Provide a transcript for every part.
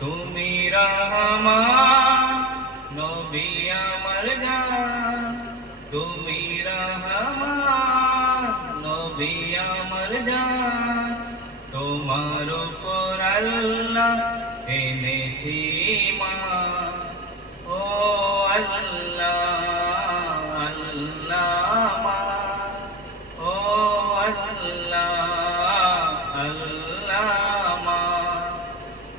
তুমি রহমান নবী আমার জান, তুমি রহমান নবী আমার জান, তোমার উপর আল্লাহ এনেছি ঈমান। ও আল্লাহ আল্লাহ ও আল্লাহ আল্লাহ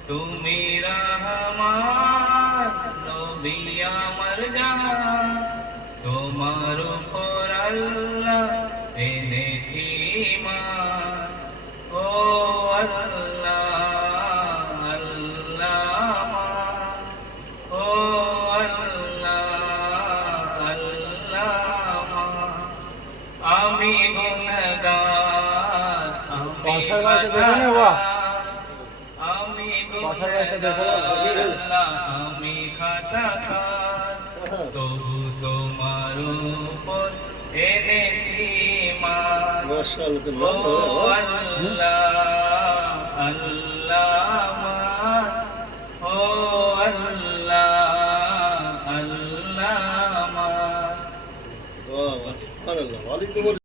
তুমি রহমান নবী আমার জান, তোমার উপর আল্লাহ এনেছি ঈমান। ও আল্লাহ আল্লাহ ও আল্লাহ আল্লাহ আমি গুনাহগার আমি আমি খাতাখার, তবু তোমার উপর এনেছি ঈমান। ও আল্লাহ আল্লাহ ও আল্লাহ আল্লাহ